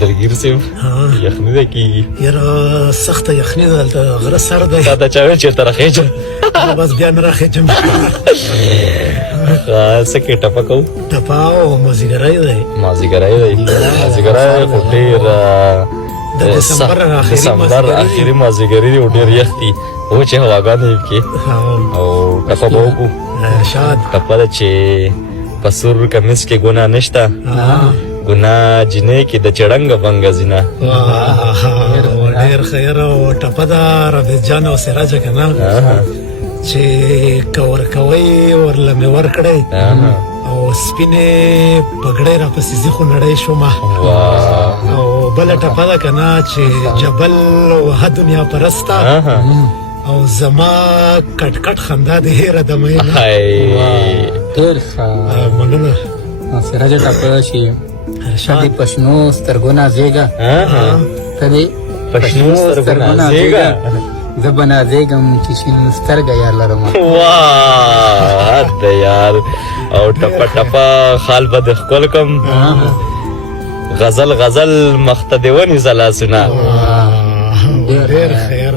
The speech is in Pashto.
دلګیر صاحب یخني ده کېږي یاره سخته یخني ده دلته غره سر دی تا ته چا ویل چېرته راخېږم بس بیا نه راخېږم څه کې ټپه کوو ټپه او مازدیګری دی مازدیګری خو ډېر د دسمبر اخري مازدیګري دی او ډېر یخ دي وچې هواګانې پکې او ټپه به وکړو شاد ټپه ده چې په سور کمیس کې ګناه نشته ګناه جینۍ کې د چړنګ بنګه زینه ډېر ښه یاره او ټپه ده رابط جان او سراجه که نه چې که ورکوئ ورله مې ورکړئ او سپینې پګړۍ راپسې زه خو نړۍ شومه او بله ټپه ده که نه چې جبل وهه دنیا پرسته او زما کټ کټ خندا د هیره د مینه ډېر ښه مننه سراجه ټپه چې ته دې په شنو سترګو نازېږه ته دې په شنو سترګو نازېږه زه به نازېږم چې شین سترګه یار لرم واه د یار او ټپه ټپه خال به د ښکل کم غزل غزل مخته دې ونیزه لاسونه ډېر ښه